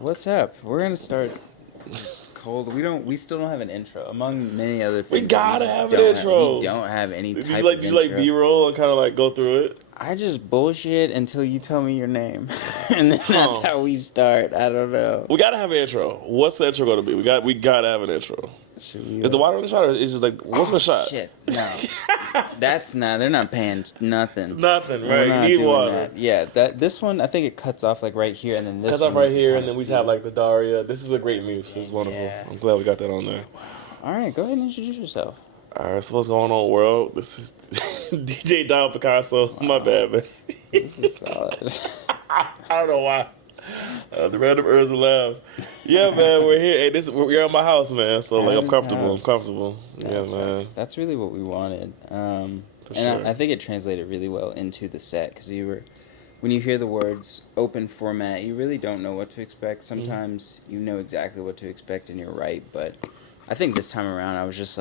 What's up? We're gonna start just cold. We still don't have an intro. Among many other things, We gotta have an we intro. don't have any Did type you like of you like intro. B-roll and kind of like go through it? I just bullshit until you tell me your name, and then that's how we start. I don't know. We gotta have an intro. What's the intro gonna be? We gotta have an intro. Should we, Is the water on the shot or is just like what's the shot? Shit, no. That's not. They're not paying nothing. Nothing, We're right? not You need doing water. that. Yeah, this one I think it cuts off like right here, and then this Cuts one off right you here, can and then we kinda have see. like the Daria. This is a great muse. This is wonderful. Yeah. I'm glad we got that on there. All right, go ahead and introduce yourself. All right, so what's going on, world? This is DJ Don Picasso. My bad, man. This is solid. I don't know why. The random urge to laugh. Yeah, man, we're here. Hey, we're at my house, man. So like, I'm comfortable. House. I'm comfortable. That's yeah, man. facts. That's really what we wanted. And sure. I think it translated really well into the set because when you hear the words open format, you really don't know what to expect. Sometimes you know exactly what to expect and you're right. But I think this time around, I was just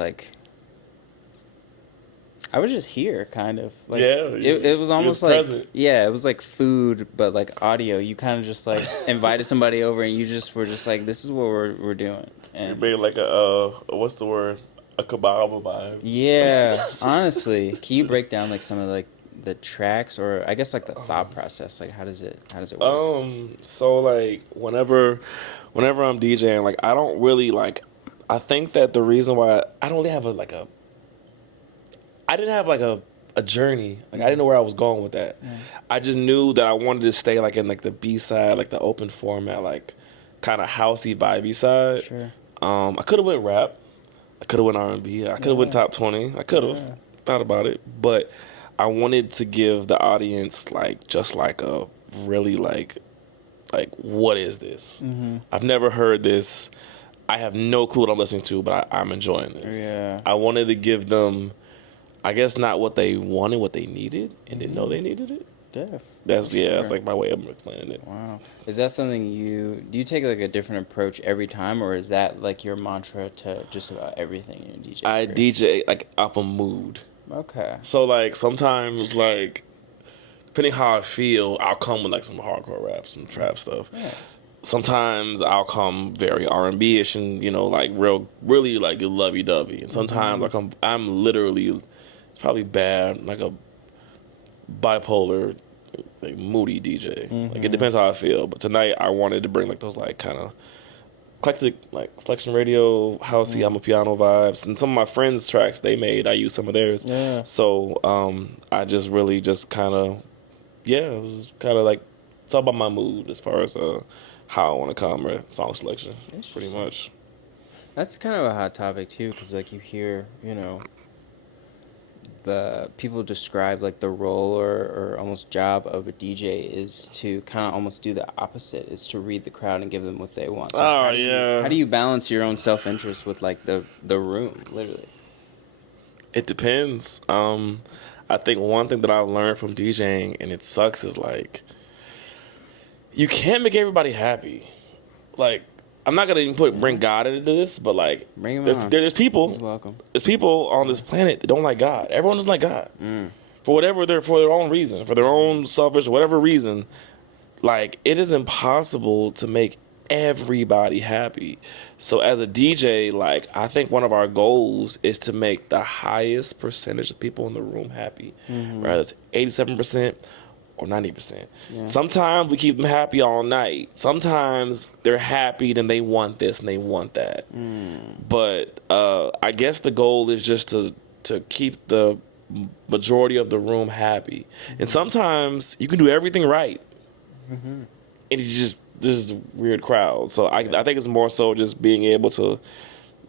here, kind of. Like, Yeah, it was almost like present. Yeah, it was like food, but like audio. You kind of just like invited somebody over, and you just were just like, "This is what we're doing." You And made like a what's the word? A kabbalah vibes. yeah, honestly, can you break down like some of like the tracks, or I guess like the thought process? Like, how does it work? So like whenever I'm DJing, like I don't really like. I think that the reason why I don't really have I didn't have like a journey. Like I didn't know where I was going with that. Yeah. I just knew that I wanted to stay like in like the B side, like the open format, like kind of housey vibey side. Sure. I could have went rap. I could have went R&B. I could have went top 20. I could have thought about it, but I wanted to give the audience like just like a really like what is this? Mm-hmm. I've never heard this. I have no clue what I'm listening to, but I'm enjoying this. Yeah. I wanted to give them, I guess, not what they wanted, what they needed, and didn't know they needed it. Yeah. That's like my way of explaining it. Wow. Is that something do you take like a different approach every time, or is that like your mantra to just about everything in your DJ I career? DJ like off a mood. Okay. So like sometimes like depending how I feel, I'll come with like some hardcore rap, some trap stuff. Yeah. Sometimes I'll come very R&B-ish and like really like lovey-dovey. And sometimes I'm literally, it's probably bad, like a bipolar, like moody DJ. Like it depends how I feel. But tonight I wanted to bring like those like kind of eclectic like selection radio, housey, I'm a piano vibes. And some of my friends' tracks they made, I used some of theirs. Yeah. So I just really just kind of, it was kind of like, it's all about my mood as far as how I want to come or song selection, pretty much. That's kind of a hot topic too, because like you hear, the people describe like the role or almost job of a DJ is to kind of almost do the opposite, is to read the crowd and give them what they want. So how do you balance your own self-interest with like the room, literally? It depends. I think one thing that I've learned from DJing, and it sucks, is like, you can't make everybody happy. Like, I'm not gonna even bring God into this, but like, there's people. He's welcome. There's people on this planet that don't like God. Everyone doesn't like God for their own reason, for their own selfish whatever reason. Like, it is impossible to make everybody happy. So as a DJ, like, I think one of our goals is to make the highest percentage of people in the room happy. Right? That's 87%. Or 90%. Yeah. Sometimes we keep them happy all night. Sometimes they're happy, then they want this and they want that. But I guess the goal is just to keep the majority of the room happy. And sometimes you can do everything right, and there's a weird crowd. So I think it's more so just being able to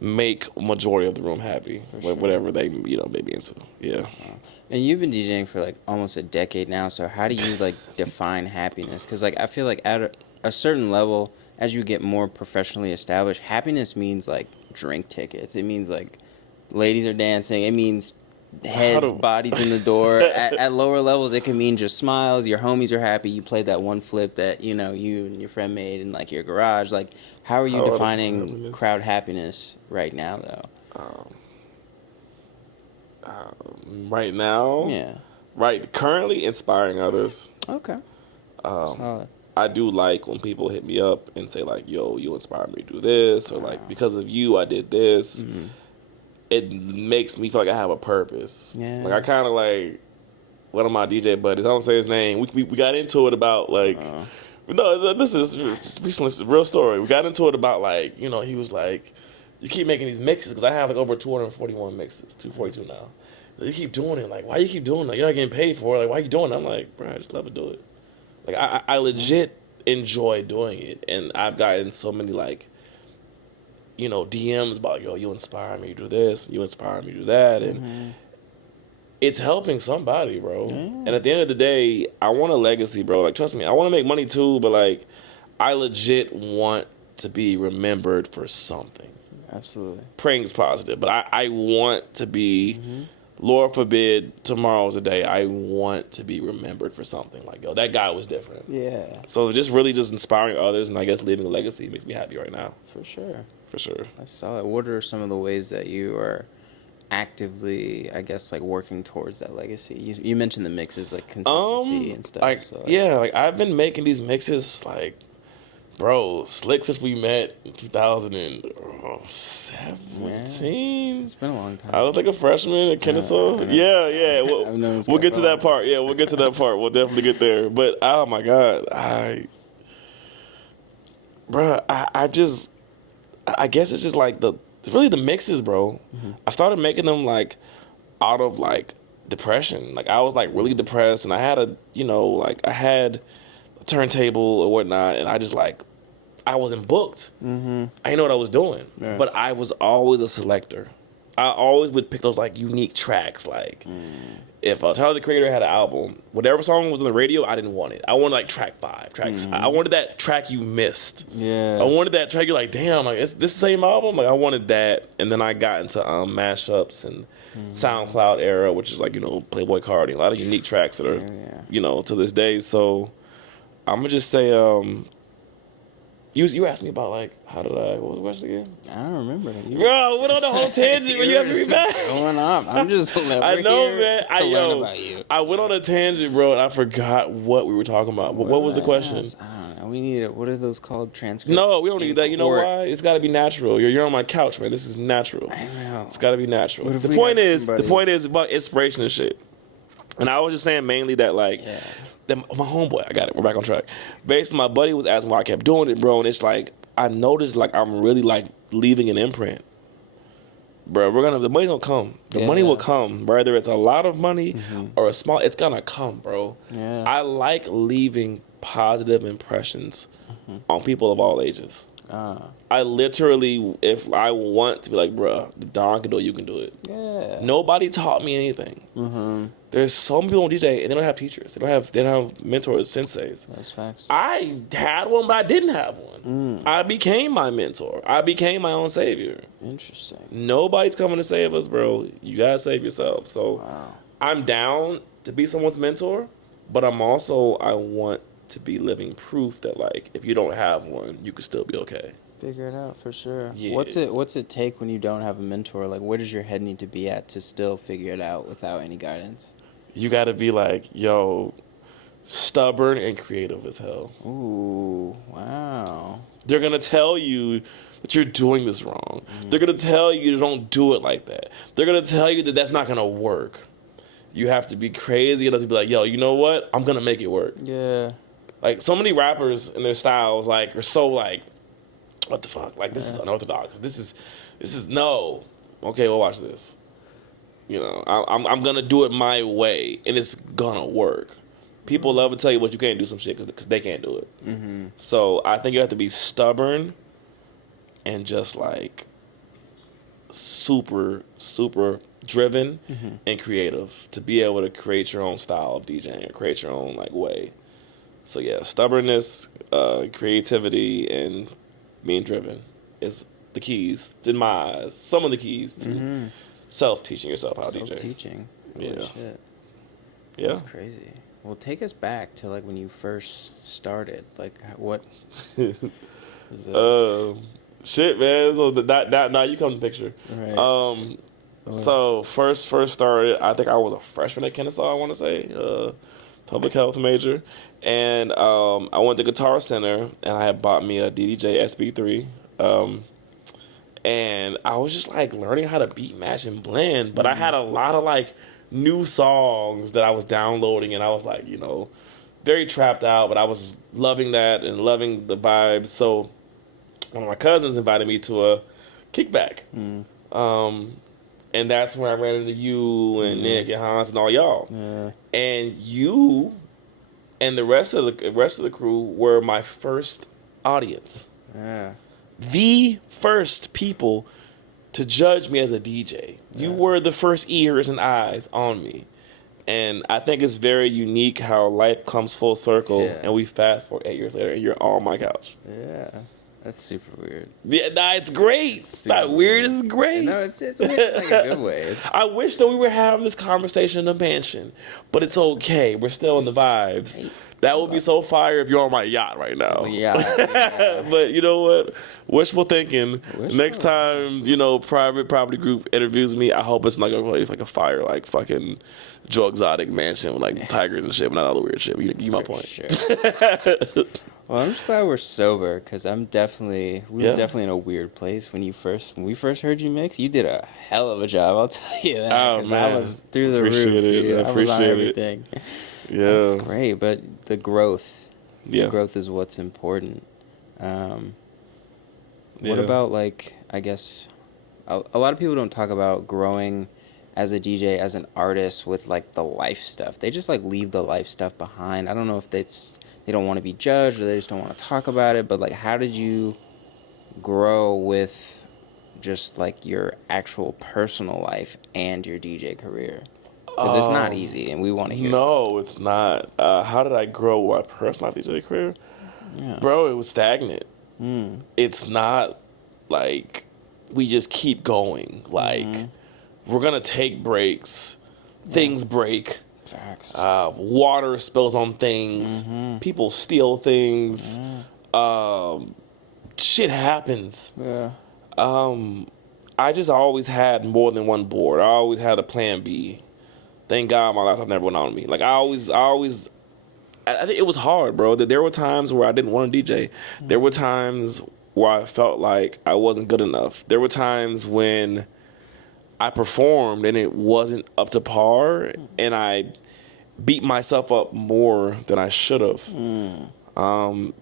make a majority of the room happy, whatever they may be into. Yeah. And you've been DJing for like almost a decade now, so how do you like define happiness? Because like I feel like at a certain level, as you get more professionally established, happiness means like drink tickets. It means like ladies are dancing. It means bodies in the door. At lower levels, it can mean just smiles. Your homies are happy. You played that one flip that you and your friend made in like your garage. Like, how are you defining crowd happiness right now, though? Right now, Yeah. Right, currently inspiring others. Okay. Solid. I do like when people hit me up and say like, "Yo, you inspired me to do this," or like, "Because of you, I did this." Mm-hmm. It makes me feel like I have a purpose. Yeah. Like I kind of like one of my DJ buddies. I don't say his name. We got into it about like. No, this is recently real story. We got into it about like, you know, he was like, "You keep making these mixes because I have like over 241 mixes, 242 now. You keep doing it. Like, why you keep doing it? You're not getting paid for it. Like, why you doing it?" I'm like, "Bro, I just love to do it." Like, I legit enjoy doing it, and I've gotten so many like, you know, DMs about, "Yo, you inspire me to do this. You inspire me to do that," and it's helping somebody, bro. And at the end of the day, I want a legacy, bro. Like, trust me, I want to make money too, but like, I legit want to be remembered for something. Absolutely. Praying's positive, but I want to be, Lord forbid, tomorrow's a day, I want to be remembered for something. Like, yo, that guy was different. Yeah. So just really just inspiring others and I guess leaving a legacy makes me happy right now. For sure. For sure. That's solid. What are some of the ways that you are actively, I guess, like working towards that legacy? You mentioned the mixes, like consistency and stuff. Like, so, yeah, like I've been making these mixes, like, bro, slick since we met in 2017. It's been a long time. I was like a freshman at Kennesaw. Yeah. We'll get to that part. Yeah, we'll get to that part. We'll definitely get there. But oh my God, I guess it's just like really the mixes, bro. I started making them like out of like depression. Like I was like really depressed, and I had a turntable or whatnot, and I just like I wasn't booked. I didn't know what I was doing, but I was always a selector. I always would pick those like unique tracks. Like if Tyler the Creator had an album, whatever song was on the radio, I didn't want it. I wanted like track 5, tracks. I wanted that track you missed. Yeah. I wanted that track you're like, damn, like it's this same album. Like I wanted that, and then I got into mashups and SoundCloud era, which is like, you know, Playboy Cardi, a lot of unique tracks that are you know, to this day. So I'm gonna just say you asked me about like what was the question again? I don't remember. Bro, I went on the whole tangent when you have to be back. Going off. I'm just I know, man. learn about you. I went on a tangent, bro, and I forgot what we were talking about. What was the question? I don't know. We need what are those called? Transcripts? No, we don't need that. You know why? It's got to be natural. You're on my couch, man. This is natural. I know. It's got to be natural. The point is about inspiration and shit. And I was just saying mainly that like that my homeboy, I got it. We're back on track. Basically, my buddy was asking why I kept doing it, bro, and it's like I noticed like I'm really like leaving an imprint. Bro, the money's gonna come. The money will come, whether it's a lot of money or a small. It's gonna come, bro. Yeah. I like leaving positive impressions on people of all ages. I literally, if I want to be like, bro, Don can do it, you can do it. Yeah. Nobody taught me anything. There's so many people on DJ and they don't have teachers. They don't have mentors, senseis. That's facts. I had one, but I didn't have one. I became my mentor. I became my own savior. Interesting. Nobody's coming to save us, bro. You gotta save yourself. So I'm down to be someone's mentor, but I want to be living proof that like if you don't have one, you can still be okay. Figure it out for sure. Yeah. What's it take when you don't have a mentor? Like, where does your head need to be at to still figure it out without any guidance? You got to be like, yo, stubborn and creative as hell. Ooh, wow. They're gonna tell you that you're doing this wrong. They're gonna tell you to don't do it like that. They're gonna tell you that that's not gonna work. You have to be crazy enough to be like, yo, you know what? I'm gonna make it work. Yeah. Like so many rappers and their styles like are so like, what the fuck? Like this is unorthodox. This is no. Okay, well watch this. You know, I'm gonna do it my way and it's gonna work. People love to tell you what you can't do some shit because they can't do it. So I think you have to be stubborn and just like super driven and creative to be able to create your own style of DJing or create your own like way. So yeah, stubbornness, creativity, and being driven is the keys in my eyes. Some of the keys to self-teaching yourself how to DJ. Self-teaching. Holy shit. Yeah. That's crazy. Well, take us back to like when you first started. Like what? Shit, man. So now you come to the picture. Right. So first started. I think I was a freshman at Kennesaw. I want to say public health major. And I went to Guitar Center, and I had bought me a DDJ SB3. And I was just like learning how to beat, match, and blend. But I had a lot of like new songs that I was downloading, and I was like, very trapped out. But I was loving that and loving the vibes. So one of my cousins invited me to a kickback. And that's when I ran into you and Nick and Hans and all y'all. Yeah. And you and the rest of the crew were my first audience. Yeah. The first people to judge me as a DJ. Yeah. You were the first ears and eyes on me. And I think it's very unique how life comes full circle, and we fast forward 8 years later, and you're on my couch. Yeah. That's super weird. Yeah, nah, it's great. It's not weird. It's great. No, it's weird in like a good way. I wish that we were having this conversation in a mansion, but it's okay. We're still in the vibes. That would be so fire if you're on my yacht right now. Yeah. But you know what? Wishful thinking. Next time, private property group interviews me, I hope it's not gonna be like a fire, like fucking Joe Exotic mansion with like tigers and shit, but not all the weird shit. You get my point. Sure. Well, I'm just glad we're sober, because we were definitely in a weird place when we first heard you mix. You did a hell of a job, I'll tell you that. Because I was through the roof. I was on everything. Yeah, that's great. But the growth is what's important. What about like, I guess, a lot of people don't talk about growing as a DJ, as an artist, with like the life stuff. They just like leave the life stuff behind. I don't know if they don't want to be judged, or they just don't want to talk about it. But like, how did you grow with just like your actual personal life and your DJ career? Because it's not easy, and we want to hear. No, it's not. How did I grow my personal DJ career? Yeah. Bro, it was stagnant. It's not like we just keep going. Like, we're going to take breaks. Things break. Facts. Water spills on things. People steal things. Shit happens. Yeah. I just always had more than one board. I always had a plan B. Thank God my laptop never went on me. Like, I think it was hard, bro. That there were times where I didn't want to DJ. There were times where I felt like I wasn't good enough. There were times when I performed and it wasn't up to par, and I beat myself up more than I should have. The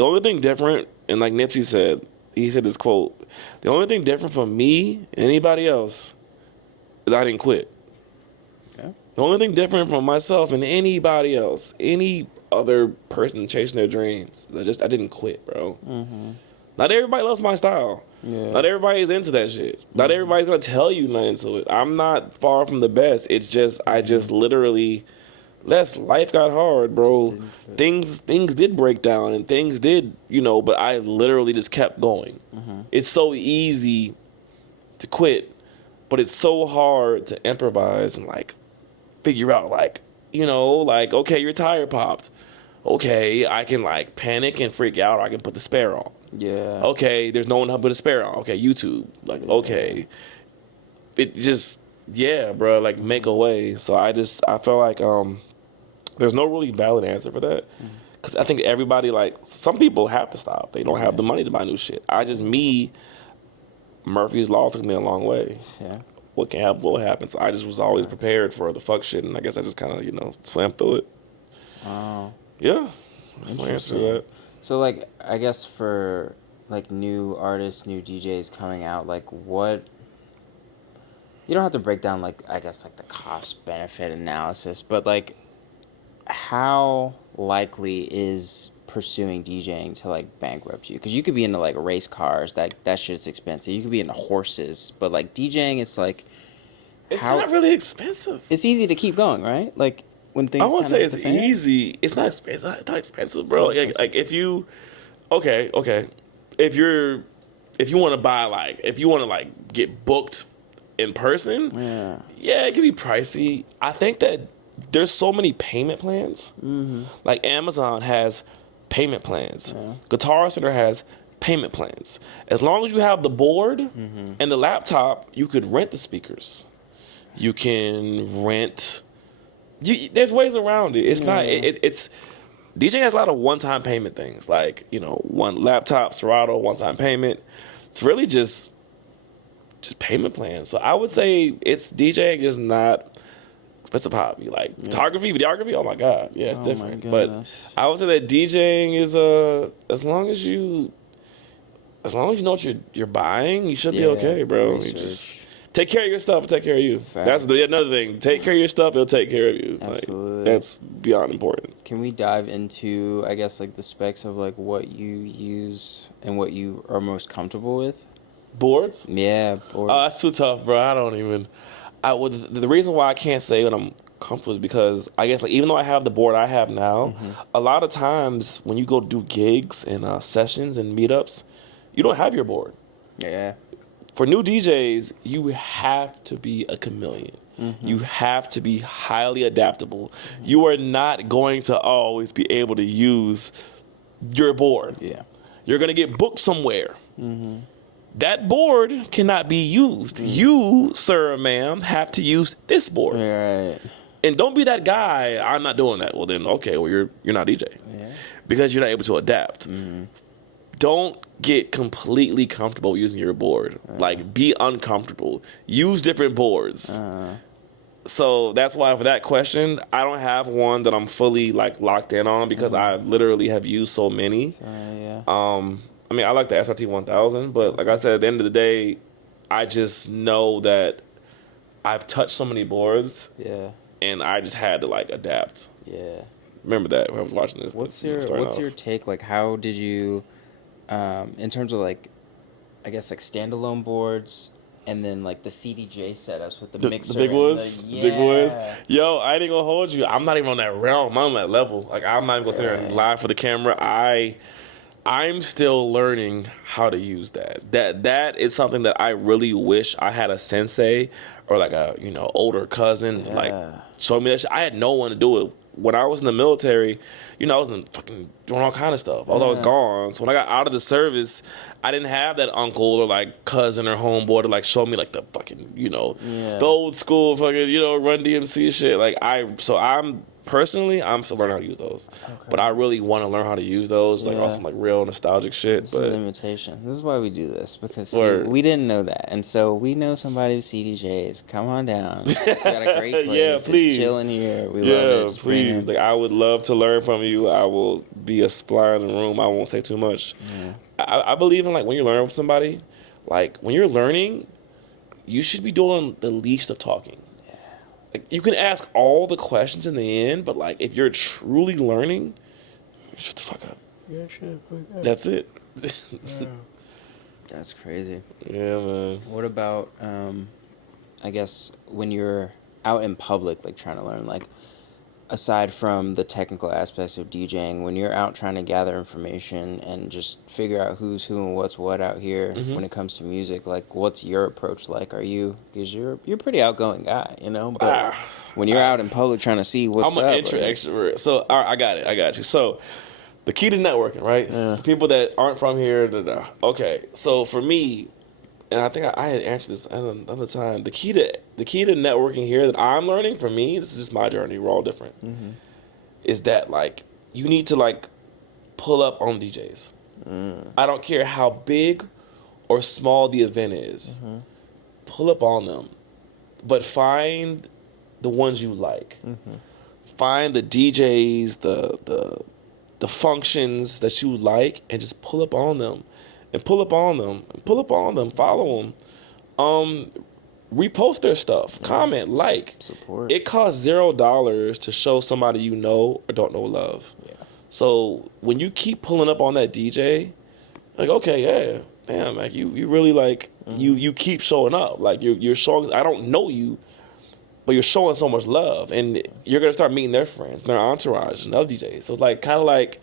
only thing different, and like Nipsey said, he said this quote, the only thing different from me and anybody else is I didn't quit. The only thing different from myself and anybody else, any other person chasing their dreams, I didn't quit, bro. Not everybody loves my style. Yeah. Not everybody is into that shit. Not everybody's gonna tell you not into it. I'm not far from the best. It's just I just literally, life got hard, bro. Things did break down, and things did, but I literally just kept going. It's so easy to quit, but it's so hard to improvise and like figure out, like, okay, your tire popped. Okay, I can like panic and freak out, or I can put the spare on. Yeah. Okay, there's no one to put a spare on. Okay, YouTube. Like, okay. It just, bro, like, make a way. So I feel like there's no really valid answer for that. Because I think everybody, like, some people have to stop. They don't have the money to buy new shit. Murphy's Law took me a long way. Yeah. What can happen will happen. So I just was always prepared for the fuck shit, and I guess I just kind of, swam through it. Oh. Yeah. That's my answer to that. So, like, I guess for, like, new artists, new DJs coming out, like, what... You don't have to break down, like, I guess, like, the cost-benefit analysis, but, like, how likely is pursuing DJing to, like, bankrupt you? Because you could be into, like, race cars. That shit's expensive. You could be into horses. But, like, DJing, it's, like... It's not really expensive. It's easy to keep going, right? Like... I won't say it's easy. It's not expensive, bro. Like if you, okay. If you want to buy, like, if you want to like get booked in person, yeah, it can be pricey. I think that there's so many payment plans. Like Amazon has payment plans. Guitar Center has payment plans. As long as you have the board and the laptop, you could rent the speakers. You can rent There's ways around it. It's not. Yeah. It's DJ has a lot of one-time payment things, like one laptop, Serato, one-time payment. It's really just payment plans. So I would say it's DJing is not expensive hobby. Like photography, videography. Oh my god, yeah, it's different. But I would say that DJing is as long as you know what you're buying, you should be okay, bro. You just take care of your stuff and take care of you. Facts. That's another thing. Take care of your stuff, it'll take care of you. Absolutely. Like, that's beyond important. Can we dive into, I guess, like the specs of like what you use and what you are most comfortable with? Boards? Yeah, boards. Oh, that's too tough, bro. I don't even. The reason why I can't say what I'm comfortable is because I guess like even though I have the board I have now, a lot of times when you go do gigs and sessions and meetups, you don't have your board. Yeah. For new DJs, you have to be a chameleon. You have to be highly adaptable. You are not going to always be able to use your board. Yeah. You're going to get booked somewhere. That board cannot be used. You, sir or ma'am, have to use this board. Right. And don't be that guy, I'm not doing that. Well, then, okay, well, you're not DJ. Yeah. Because you're not able to adapt. Don't get completely comfortable using your board. Like, be uncomfortable. Use different boards. So that's why for that question, I don't have one that I'm fully like locked in on because I literally have used so many. I mean, I like the SRT 1000, but like I said, at the end of the day, I just know that I've touched so many boards. Yeah. And I just had to like adapt. Yeah. Remember that when I was watching this. What's your take? Like, how did you, in terms of like, I guess like standalone boards, and then like the CDJ setups with the mixer, the big ones, big boys. Yo, I ain't gonna hold you. I'm not even on that realm. I'm on that level. Like I'm not even gonna sit there and lie for the camera. I'm still learning how to use that. That is something that I really wish I had a sensei or like a older cousin like show me that shit. I had no one to do it. When I was in the military, I was fucking doing all kind of stuff. I was always gone. So when I got out of the service, I didn't have that uncle or like cousin or homeboy to like show me like the fucking, the old school fucking, Run DMC shit. Like I'm still learning how to use those. Okay. But I really want to learn how to use those, like on some like real nostalgic shit. It's a limitation. This is why we do this, because we didn't know that. And so we know somebody with CDJs. Come on down. It's got a great place. Yeah, please. It's chilling here. We love it. Please. Like I would love to learn from you. I will be a fly in the room. I won't say too much. Yeah. I believe in like when you're learning with somebody, like when you're learning, you should be doing the least of talking. Like, you can ask all the questions in the end, but like if you're truly learning, shut the fuck up. Yeah, shut the fuck up. That's it. That's crazy. Yeah, man. What about I guess when you're out in public, like trying to learn, like aside from the technical aspects of DJing, when you're out trying to gather information and just figure out who's who and what's what out here when it comes to music, like what's your approach like? Because you're a pretty outgoing guy, but when you're out in public trying to see what's up. I'm an extrovert. So I got you. So the key to networking, right? Yeah. For people that aren't from here, okay. So for me, and I think I had answered this another time. The key to networking here that I'm learning, for me, this is just my journey. We're all different. Is that like you need to like pull up on DJs. I don't care how big or small the event is. Pull up on them, but find the ones you like. Find the DJs, the functions that you like, and just pull up on them. And pull up on them, follow them, repost their stuff, comment, like. Support. It costs $0 to show somebody you know or don't know love. Yeah. So when you keep pulling up on that DJ, like, okay, yeah, damn, like you really like, you keep showing up. Like you're showing, I don't know you, but you're showing so much love. And you're going to start meeting their friends and their entourage and other DJs. So it's like kind of like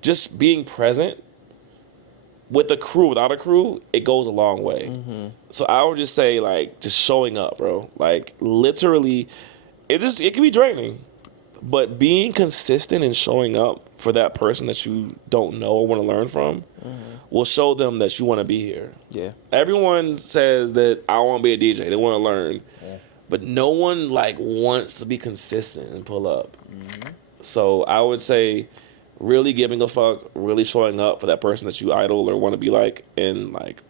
just being present. With a crew, without a crew, it goes a long way. So I would just say, like, just showing up, bro. Like, literally, it can be draining. But being consistent and showing up for that person that you don't know or want to learn from will show them that you want to be here. Yeah. Everyone says that I want to be a DJ. They want to learn. Yeah. but no one like wants to be consistent and pull up. So I would say really giving a fuck, really showing up for that person that you idol or want to be like, and like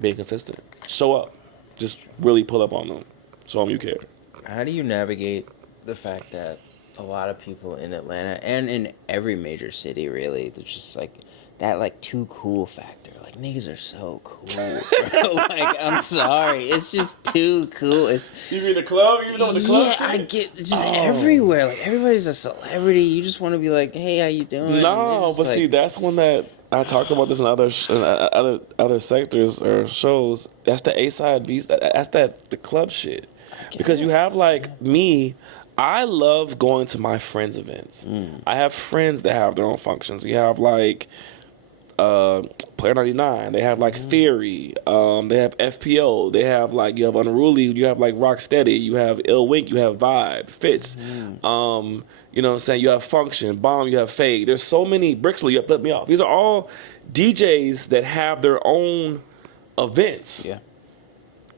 being consistent. Show up. Just really pull up on them. Show them you care. How do you navigate the fact that a lot of people in Atlanta and in every major city, really, there's just like that like too cool factor. Like niggas are so cool, bro. Like I'm sorry, it's just too cool. It's You mean the club? You know the club? yeah, I get it's just everywhere. Like everybody's a celebrity. You just want to be like, hey, how you doing? No, but see, that's when that I talked about this in other sectors or shows. That's the A-side beast. That's the club shit. Because you have like me. I love going to my friends' events. I have friends that have their own functions. You have like Player 99. They have like Theory. They have FPO. They have like, you have Unruly. You have like Rocksteady. You have Ill Wink. You have Vibe. Fitz. You know what I'm saying? You have Function. Bomb. You have Fade. There's so many. Brixley. You have Flip Me Off. These are all DJs that have their own events. Yeah.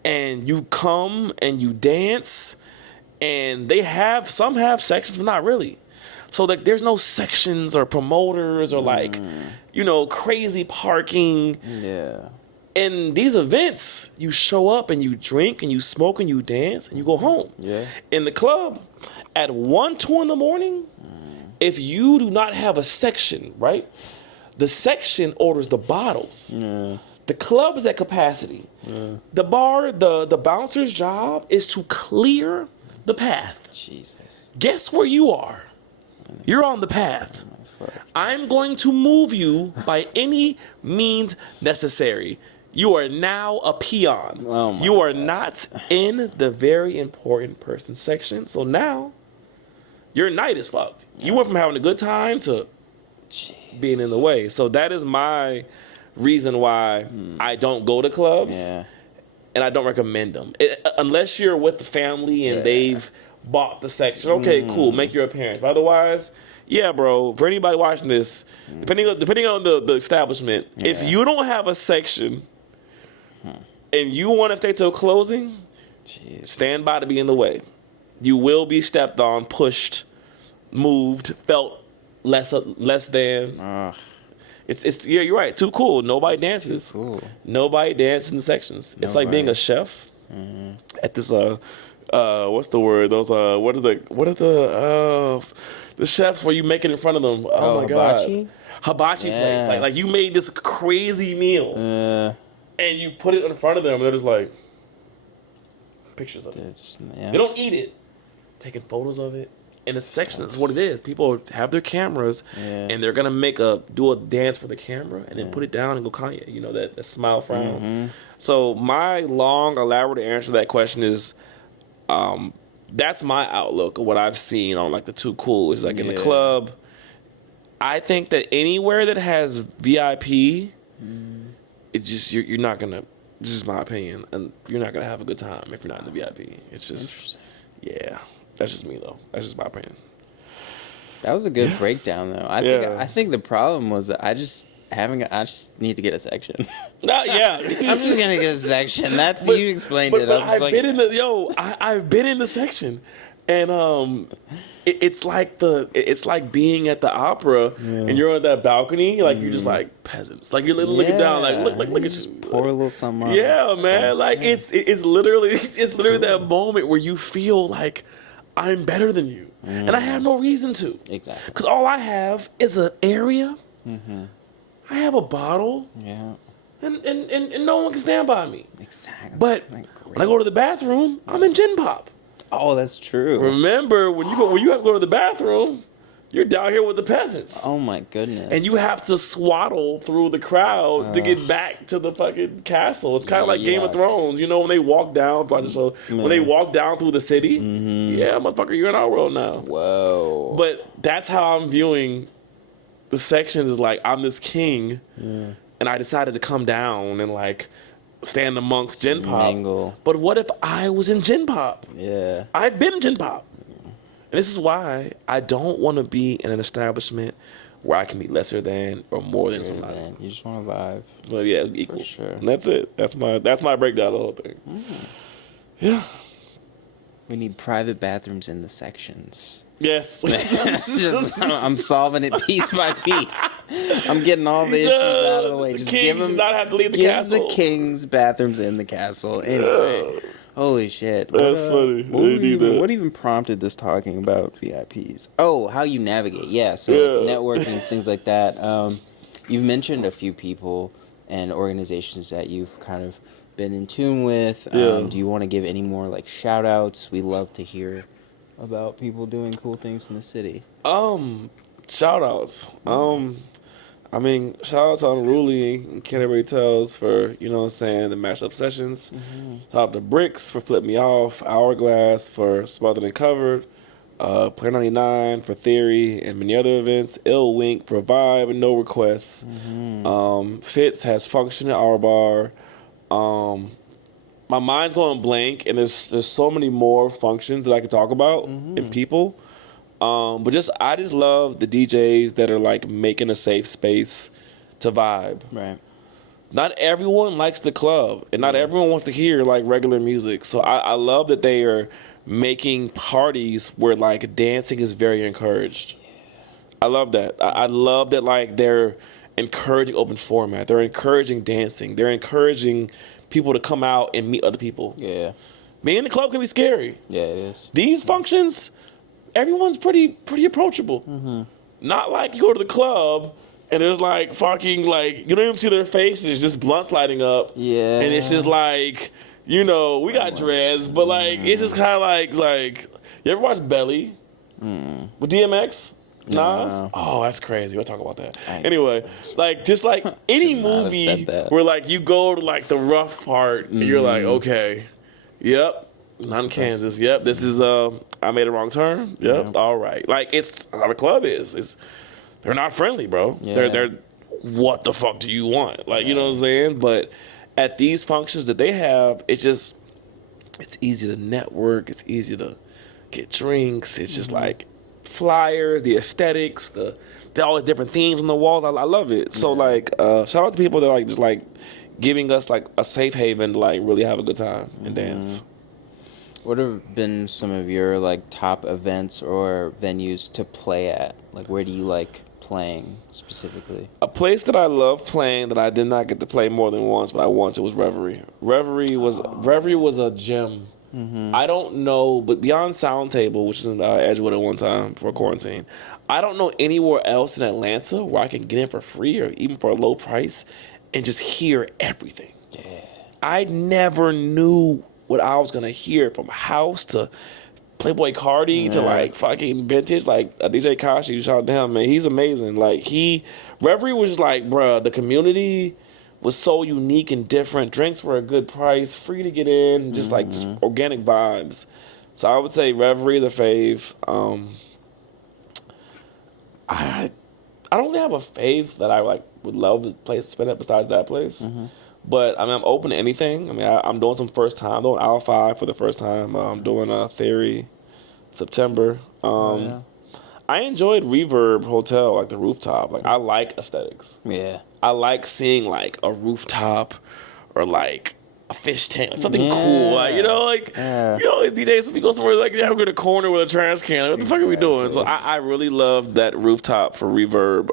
And you come and you dance. And some have sections, but not really. So like, there's no sections or promoters or like, you know, crazy parking. Yeah. In these events, you show up and you drink and you smoke and you dance and you go home. Yeah. In the club, at 1, 2 in the morning, if you do not have a section, right? The section orders the bottles. Yeah. The club is at capacity. The bar, the bouncer's job is to clear the path. Jesus. Guess where you are? You're on the path. I'm going to move you by any means necessary. You are now a peon. Oh my you are not in the very important person section. So now your night is fucked. You went from having a good time to being in the way. So that is my reason why I don't go to clubs. Yeah. And I don't recommend them. Unless you're with the family and they've bought the section. Okay, cool. Make your appearance. But otherwise, yeah, bro, for anybody watching this, depending on the establishment, if you don't have a section and you want to stay till closing, stand by to be in the way. You will be stepped on, pushed, moved, felt less than. It's yeah, you're right. Too cool. Nobody dances. Cool. Nobody dances in the sections. It's like being a chef at this what's the word? Those what are the chefs where you make it in front of them? Oh my hibachi? God, hibachi place. Like you made this crazy meal and you put it in front of them. And they're just like pictures of it. They don't eat it, taking photos of it. In a section, that's what it is. People have their cameras, and they're gonna do a dance for the camera, and then put it down and go Kanye. You know that smile frown. So my long, elaborate answer to that question is, that's my outlook of what I've seen on like the Too Cool. Is like in the club. I think that anywhere that has VIP, it's just you're not gonna. This is my opinion, and you're not gonna have a good time if you're not in the VIP. It's just That's just me though. That's just my opinion. That was a good breakdown though. I think the problem was that I just need to get a section. I'm just gonna get a section. You explained it. But I've been in the section, and it's like being at the opera and you're on that balcony, like you're just like peasants, like you're looking down, like look, it's just pour a little something on. Yeah, man, like it's literally that moment where you feel like I'm better than you, and I have no reason to. Exactly. Because all I have is an area. I have a bottle. Yeah. And no one can stand by me. Exactly. But when I go to the bathroom, I'm in gin pop. Oh, that's true. Remember, when you have to go to the bathroom, you're down here with the peasants. Oh my goodness. And you have to swaddle through the crowd to get back to the fucking castle. It's kind of like Game of Thrones. You know, when they walk down, when they walk down through the city, yeah, motherfucker, you're in our world now. Whoa. But that's how I'm viewing the sections, is like, I'm this king, and I decided to come down and like stand amongst Gen Pop. Mingle. But what if I was in Gen Pop? Yeah. I've been in Gen Pop. And this is why I don't want to be in an establishment where I can be lesser than or more than somebody. You just want to vibe. Well, yeah, equal. For sure. And that's it. That's my breakdown of the whole thing. Yeah. We need private bathrooms in the sections. Yes. I'm solving it piece by piece. I'm getting all the issues out of the way. The Just king give should them, not have to leave the give castle. the king's bathrooms in the castle. Anyway, holy shit. That's funny. What even prompted this talking about VIPs? Oh, how you navigate. Yeah, so like networking, things like that. You've mentioned a few people and organizations that you've kind of been in tune with. Do you want to give any more like shout outs? We love to hear about people doing cool things in the city. Shout outs. I mean, shout out to Unruly and Canterbury Tales for, you know what I'm saying, the mashup sessions. Shout out to Bricks for Flip Me Off, Hourglass for Smothered and Covered, Player 99 for Theory and many other events, Ill Wink for Vibe and No Requests. Fitz has Function at Our Bar. My mind's going blank, and there's so many more functions that I could talk about and people. But I just love the DJs that are like making a safe space to vibe. Right. Not everyone likes the club, and not everyone wants to hear like regular music. So I love that they are making parties where like dancing is very encouraged. I love that. I love that like they're encouraging open format. They're encouraging dancing. They're encouraging people to come out and meet other people. Yeah. Being in the club can be scary. Yeah, it is. These functions, everyone's pretty approachable. Not like you go to the club and there's like fucking like, you don't even see their faces, just blunts lighting up. Yeah. And it's just like, you know, we got dreads, but like, it's just kind of like, you ever watch Belly with DMX? Nas? No. Oh, that's crazy. We'll talk about that. Anyway, like just like any Should not have movie said that. where like you go to like the rough part and you're like, okay, yep, not in Kansas. Yep, this is I made a wrong turn. Yep, all right. Like it's how the club is. They're not friendly, bro. Yeah. They're what the fuck do you want? Like you know what I'm saying? But at these functions that they have, it's easy to network. It's easy to get drinks. It's just like flyers, the aesthetics, the all these different themes on the walls. I love it. So like, shout out to people that are like just like giving us like a safe haven to like really have a good time and dance. What have been some of your like top events or venues to play at? Like, where do you like playing specifically? A place that I love playing that I did not get to play more than once, but I once, it was Reverie. Reverie was a gem. I don't know, but beyond Sound Table, which is in Edgewood at one time for quarantine, I don't know anywhere else in Atlanta where I can get in for free or even for a low price and just hear everything. Yeah. I never knew what I was going to hear, from house to Playboy Cardi to like fucking vintage, like DJ Kashi, shout out to him, man. He's amazing. Like Reverie was just like, bruh, the community was so unique and different. Drinks were a good price, free to get in, just like just organic vibes. So I would say Reverie, the fave. I don't really have a fave that I like would love to play spin at besides that place. But I mean, I'm open to anything. I mean, I'm doing some first time. I'm doing Hour 5 for the first time. I'm doing Theory September. I enjoyed Reverb Hotel, like the rooftop. Like I like aesthetics. Yeah. I like seeing like a rooftop or like a fish tank, like something cool. Like, you know, like you know, these DJs, we go somewhere like they have to go to the corner with a trash can. Like, what the fuck are we doing? So I really loved that rooftop for Reverb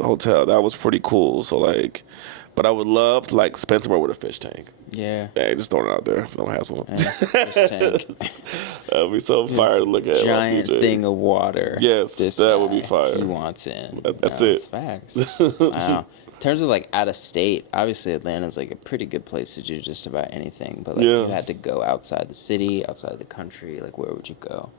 Hotel. That was pretty cool. So like, but I would love to like spend somewhere with a fish tank. Yeah. Hey, just throwing it out there if someone has one. Fish tank. That'd be so fire to look at. Giant thing of water. Yes, that would be fire. He wants in. That's it. That's facts. Wow. In terms of like out of state, obviously Atlanta's like a pretty good place to do just about anything. But like if you had to go outside the city, outside the country, like where would you go?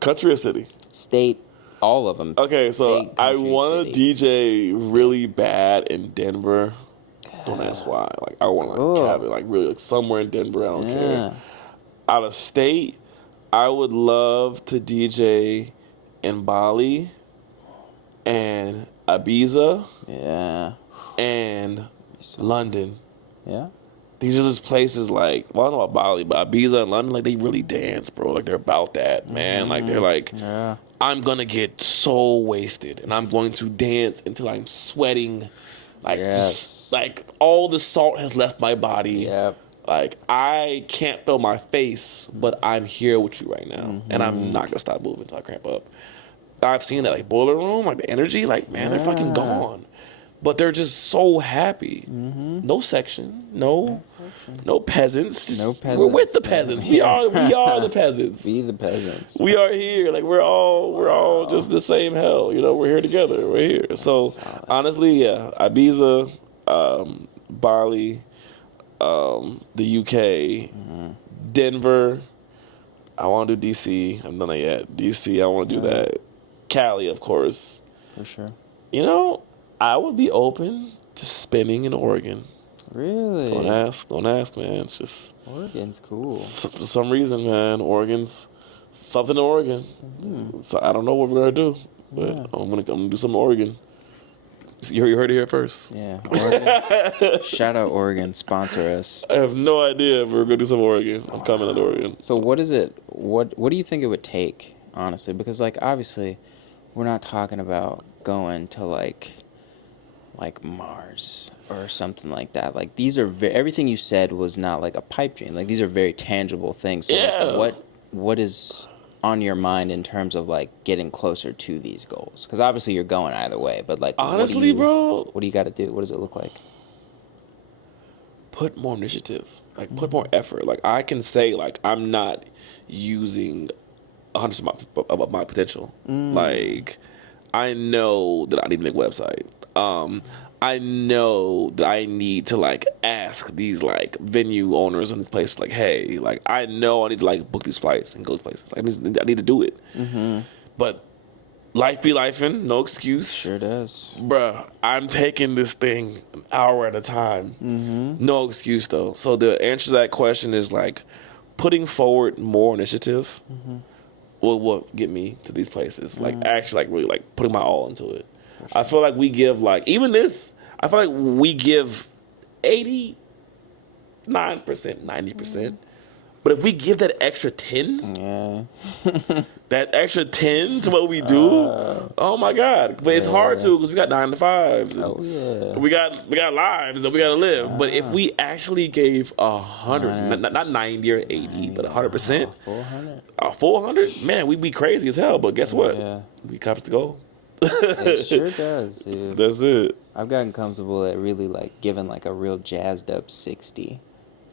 Country or city? State, all of them. Okay, so State, I country, want to city. DJ really bad in Denver. Don't ask why. Like I want to like have it like really like somewhere in Denver. I don't care. Out of state, I would love to DJ in Bali and Ibiza. Yeah. And London. Yeah. These are just places like, well, I don't know about Bali, but Ibiza and London, like they really dance, bro. Like they're about that, man. Like they're like, I'm gonna get so wasted and I'm going to dance until I'm sweating. Like just like all the salt has left my body. Yep. Like, I can't feel my face, but I'm here with you right now. And I'm not going to stop moving until I cramp up. I've seen that, like, Boiler Room, like, the energy, like, man, they're fucking gone. But they're just so happy. No section. No peasants. No peasants. We're with the peasants. We are the peasants. Be the peasants. We are here. Like, we're all just the same hell. You know, we're here together. We're here. So, honestly, yeah, Ibiza, Bali, the UK, Denver. I want to do DC. I haven't done that yet. DC, I want to do that. Cali, of course. For sure. You know, I would be open to spinning in Oregon. Really? Don't ask, man. It's just Oregon's cool. For some reason, man. Oregon's something in Oregon. So I don't know what we're gonna do, but I'm gonna do something in Oregon. You heard it here first. Yeah, Oregon. Shout out Oregon, sponsor us. I have no idea if we're gonna do some Oregon. I'm coming to Oregon. So what is it? What do you think it would take, honestly? Because like obviously, we're not talking about going to like Mars or something like that. Like these are everything you said was not like a pipe dream. Like these are very tangible things. So like, what is on your mind in terms of like getting closer to these goals? Because obviously you're going either way, but like honestly, bro, what do you got to do? What does it look like? Put more initiative, like put more effort. Like I can say, like I'm not using 100% of my potential. Like I know that I need to make a website. I know that I need to like ask these like venue owners in this place, like, hey, like I know I need to like book these flights and go to places. Like, I need to do it. But life be lifing, no excuse. Sure does. Bruh, I'm taking this thing an hour at a time. No excuse though. So the answer to that question is like putting forward more initiative will get me to these places. Like actually like really like putting my all into it. Sure. I feel like we give like even this. I feel like we give 89%, 90%. But if we give that extra 10, that extra 10 to what we do, oh my God! But it's hard to because we got 9 to 5s. Oh yeah. We got lives that we gotta live. But if we actually gave 100, not 90 or 80, but 100%, 400, 400, man, we'd be crazy as hell. But guess what? Yeah. We cops to go. It sure does, dude. That's it. I've gotten comfortable at really like giving like a real jazzed up 60.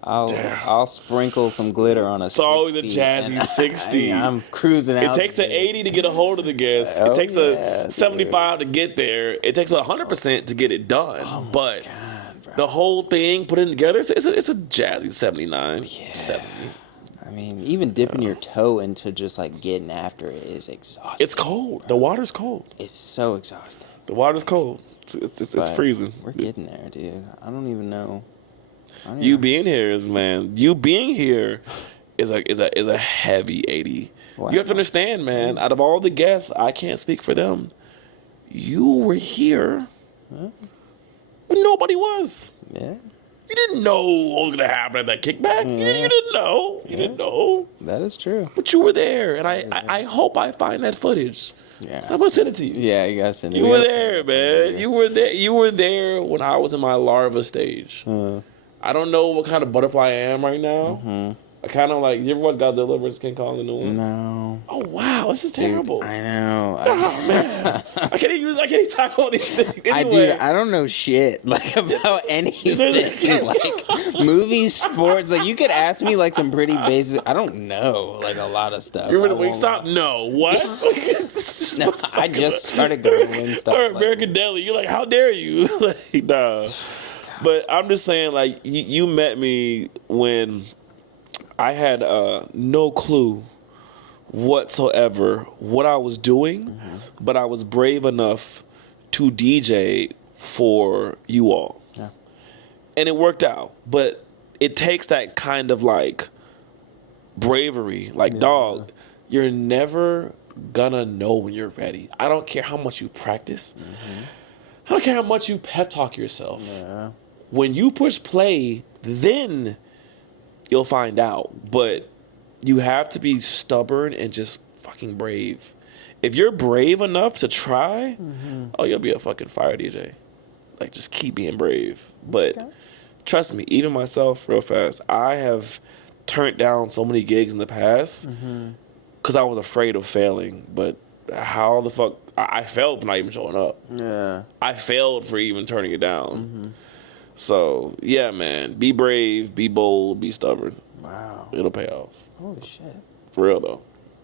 I'll sprinkle some glitter on a 60. It's always a jazzy 60. I'm cruising out. It takes an 80 to get a hold of the guest. It takes a 75 to get there. It takes 100% to get it done. But the whole thing put it together, it's a jazzy 79, 70. I mean, even dipping your toe into just like getting after it is exhausting. It's cold. The water's cold. It's so exhausting. The water's cold. It's freezing. We're getting there, dude. I don't even know. You being here is a heavy 80. Wow. You have to understand, man. Out of all the guests, I can't speak for them. You were here. But nobody was. Yeah. You didn't know what was gonna happen at that kickback. Yeah. You didn't know. You didn't know. That is true. But you were there, and I hope I find that footage. Yeah. So I'm gonna send it to you. Yeah, you gotta send it. You were there, man. You were there. You were there when I was in my larva stage. I don't know what kind of butterfly I am right now. I kind of like. You ever watch Godzilla vs. King Kong, the new one? No. Oh wow, this is terrible. Dude, I know. Oh man, I can't even talk about these things. Anyway. I don't know shit like about anything. Like movies, sports. Like you could ask me like some pretty basic. I don't know like a lot of stuff. You remember Wingstop? No. What? No, I just started Googling stuff. Or American Deli. You're like, how dare you? Like, nah. But I'm just saying, like, you met me when I had no clue whatsoever what I was doing, but I was brave enough to DJ for you all. Yeah. And it worked out. But it takes that kind of, like, bravery. Like, dog, you're never gonna know when you're ready. I don't care how much you practice. I don't care how much you pep talk yourself. Yeah. When you push play, then you'll find out. But you have to be stubborn and just fucking brave. If you're brave enough to try, oh, you'll be a fucking fire DJ. Like, just keep being brave. But trust me, even myself, real fast, I have turned down so many gigs in the past because I was afraid of failing. But how the fuck I failed for not even showing up. Yeah. I failed for even turning it down. So yeah, man, be brave, be bold, be stubborn. Wow. It'll pay off. Holy shit. For real though.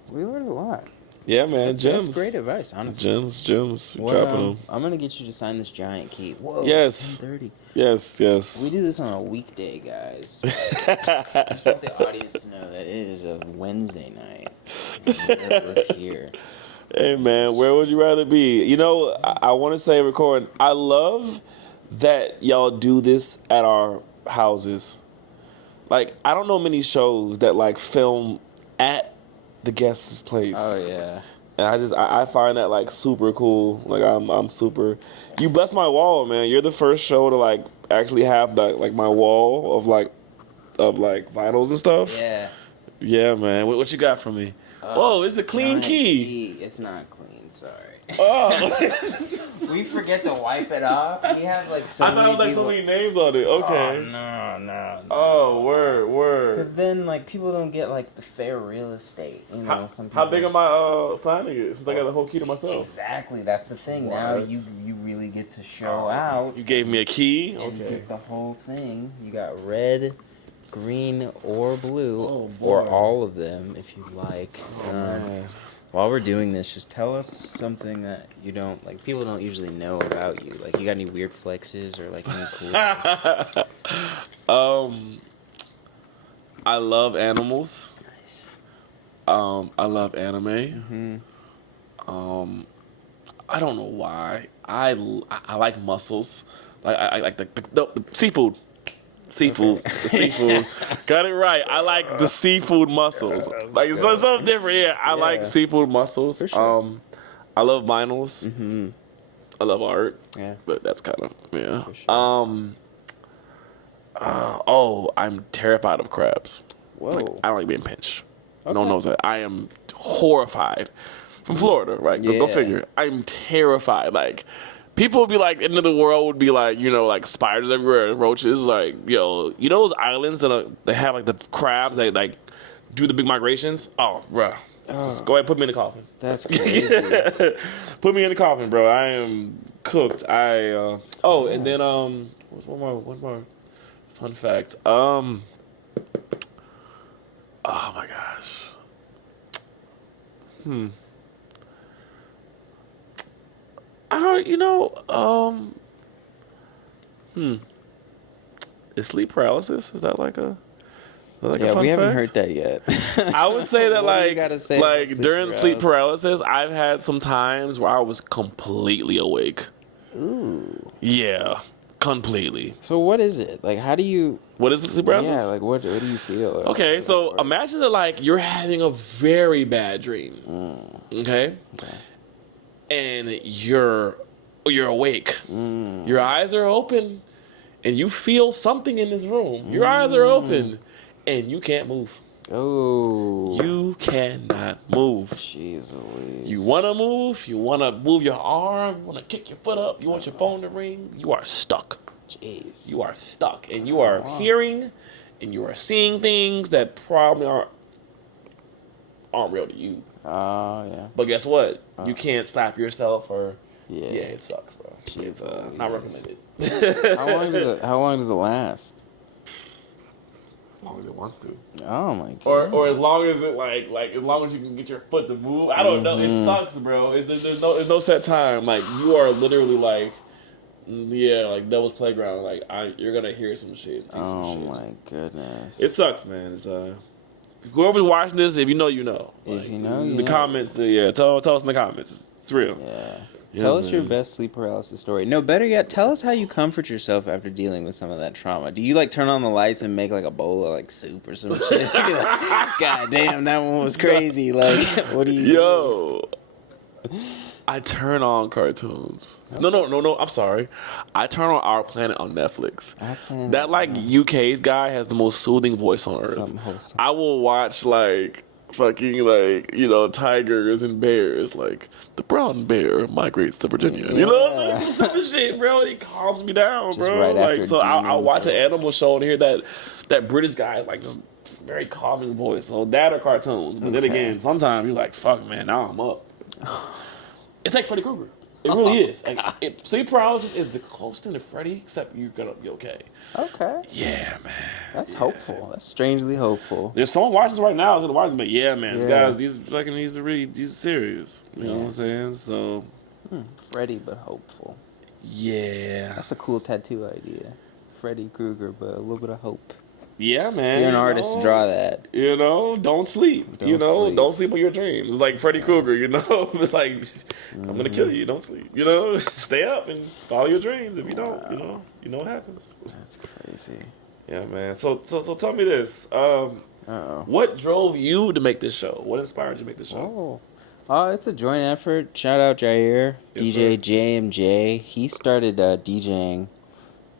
We learned a lot. Yeah, man, gems. That's great advice, honestly. Gems. What, Dropping them. I'm gonna get you to sign this giant key. Whoa. Yes. 10:30. Yes. We do this on a weekday, guys. I just want the audience to know that it is a Wednesday night. And we're here. Hey, man, where would you rather be? You know, I want to say, recording, I love that y'all do this at our houses. Like, I don't know many shows that, like, film at the guest's place. Oh, yeah. And I find that, like, super cool. Like, I'm super... You bless my wall, man. You're the first show to, like, actually have, that, like, my wall of vinyls and stuff. Yeah. Yeah, man. What you got for me? Whoa, it's a clean key. It's not clean, sorry. Oh. We forget to wipe it off. We have like so I thought many it was like people... so many names on it. Okay. Oh, no. Oh, word. Because then like people don't get like the fair real estate. You know, some people... How big am I signing it? Since I got the whole key to myself. Exactly, that's the thing. What? Now you really get to show out. You gave me a key? And Okay. get the whole thing. You got red, green, or blue, Oh, boy. or all of them if you like. Man. While we're doing this, just tell us something that you don't like. People don't usually know about you. Like, you got any weird flexes or like any cool? I love animals. Nice. I love anime. I don't know why. I like mussels. Like I like the seafood. Seafood. Okay. The seafood. Got it right. I like the seafood mussels. Like so something different here. I like seafood mussels. For sure. I love vinyls. I love art. Yeah. But that's kind of For sure. I'm terrified of crabs. Whoa. Like, I don't like being pinched. No Okay. one knows that. I am horrified. From Florida, right? Go Yeah. figure. I'm terrified. Like, people would be like, end of the world would be like, you know, like spiders everywhere, roaches. Like, yo, you know those islands that they have like the crabs that like do the big migrations? Oh, bruh. Just go ahead and put me in the coffin. That's crazy. Put me in the coffin, bro. I am cooked. And then what's one more fun fact? Oh my gosh. I don't, is sleep paralysis? Is that like a Yeah, fun we haven't fact? heard that yet. I would say that What do you gotta say like about during sleep paralysis, I've had some times where I was completely awake. Ooh. Yeah, completely. So what is it? Like, how do you... What is sleep paralysis? Yeah, like, what do you feel? Okay, so imagine that like you're having a very bad dream. Okay? And you're awake. Your eyes are open and you feel something in this room. Your eyes are open and you can't move. Oh. You cannot move. Jeez Louise. You want to move, you want to move your arm, you want to kick your foot up, you want your phone to ring, you are stuck. Jeez. You are stuck and you are hearing and you are seeing things that probably aren't real to you. Oh, yeah. But guess what? You can't slap yourself or... Yeah. Yeah, it sucks, bro. It's not recommended. How long does it last? As long as it wants to. Oh, my God. Or as long as it, like as long as you can get your foot to move. I don't know. It sucks, bro. There's no set time. Like, you are literally like... Yeah, like Devil's Playground. Like, you're gonna hear some shit. See some shit. My goodness. It sucks, man. It's whoever's watching this, if you know, you know. Like, If you know, in you the know. comments. Tell us in the comments. It's real. Yeah. Yeah, Tell us your man. best sleep paralysis story. No, better yet, tell us how you comfort yourself after dealing with some of that trauma. Do you like turn on the lights and make like a bowl of like soup or some shit? Be like, God damn, that one was crazy. Like, what do you Yo, I turn on cartoons. No. I'm sorry. I turn on Our Planet on Netflix. That like UK's guy has the most soothing voice on earth. Something wholesome. I will watch like fucking like, you know, tigers and bears. Like the brown bear migrates to Virginia. You know, like some shit, bro. It calms me down, Just bro. right Like after so, I'll watch an demons, animal show and hear that British guy like just very calming voice. So that are cartoons. But then Okay. again, sometimes you're like, fuck, man, now I'm up. It's like Freddy Krueger. It really is. Like, sleep paralysis is the closest thing to Freddy, except you're gonna be okay. Okay. Yeah, man. That's hopeful. That's strangely hopeful. There's someone watching this right now who's gonna watch this, but yeah, man, Yeah. these are serious. You know what I'm saying? So, Freddy, but hopeful. yeah. That's a cool tattoo idea. Freddy Krueger, but a little bit of hope. Yeah, man. If you're an artist, draw that. You know, don't sleep. Don't sleep on your dreams. It's like Freddy Krueger, you know? It's like, I'm gonna kill you, don't sleep. You know? Stay up and follow your dreams. If you don't, you know what happens. That's crazy. Yeah, man. So tell me this. Uh-oh. What drove you to make this show? What inspired you to make this show? It's a joint effort. Shout out Jair, Yes, DJ sir. JMJ. He started DJing,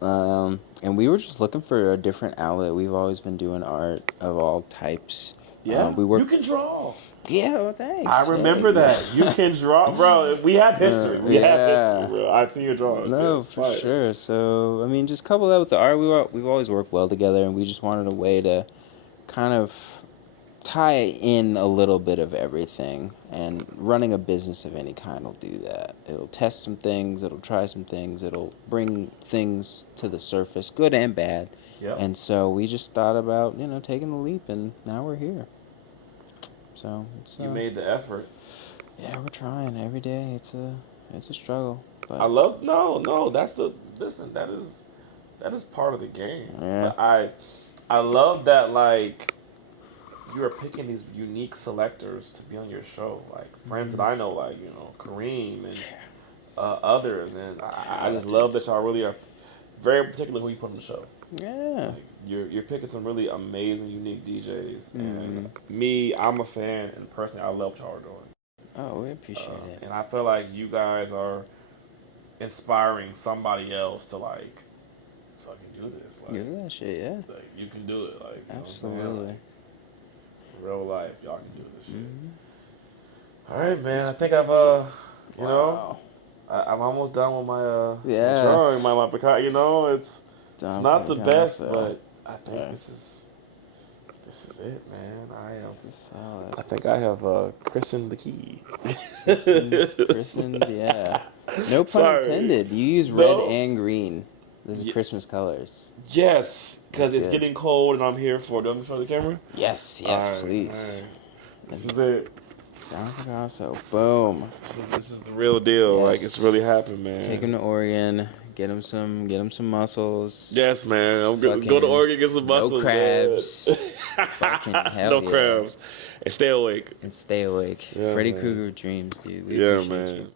and we were just looking for a different outlet. We've always been doing art of all types. Yeah, we were. you can draw. Yeah, well, thanks. I remember that. You can draw, bro. We have history. We have yeah. history, bro. I've seen your drawings. No, It's for fire. sure. So, I mean, just couple that with the art. We've always worked well together, and we just wanted a way to kind of tie in a little bit of everything. And running a business of any kind will do that. It'll test some things. It'll try some things. It'll bring things to the surface, good and bad. Yep. And so we just thought about, taking the leap, and now we're here. So it's You made the effort. yeah, we're trying every day. It's a struggle. But I love that is part of the game. Yeah. But I love that like you are picking these unique selectors to be on your show, like friends that I know, like Kareem and others, and I just love that y'all really are very particular who you put on the show. yeah. Like, you're picking some really amazing, unique DJs, and me, I'm a fan, and personally, I love what y'all are doing. Oh, we appreciate it. And I feel like you guys are inspiring somebody else to like fucking do this. Like, Do that shit, yeah. like you can do it. Like you know what I'm saying? Absolutely. Like, in real life, y'all can do this shit. Mm-hmm. All right, man. I think I've Wow. I'm almost done with my Yeah. drawing, my Picasso. It's Don not the best, Picasso. but I think Yeah. this is it, man. This is solid. I think I have christened the key. Christened, yeah. No pun Sorry. intended. You use red No. and green. Those are Ye- Christmas colors. Yes, because That's it's good. getting cold and I'm here for it. Do you want me to show the camera? Yes, All right, please. all right. This is it. Don Picasso. Boom. This is the real deal. Like Yes. it's really happened, man. Take him to Oregon. Get him some muscles. Yes, man. I'm good. Go to Fucking Oregon, get some muscles. no crabs. man. Fucking hell no yeah. crabs. And stay awake. And stay awake. Yeah, Freddy man. Krueger dreams, dude. We Yeah, appreciate man. you.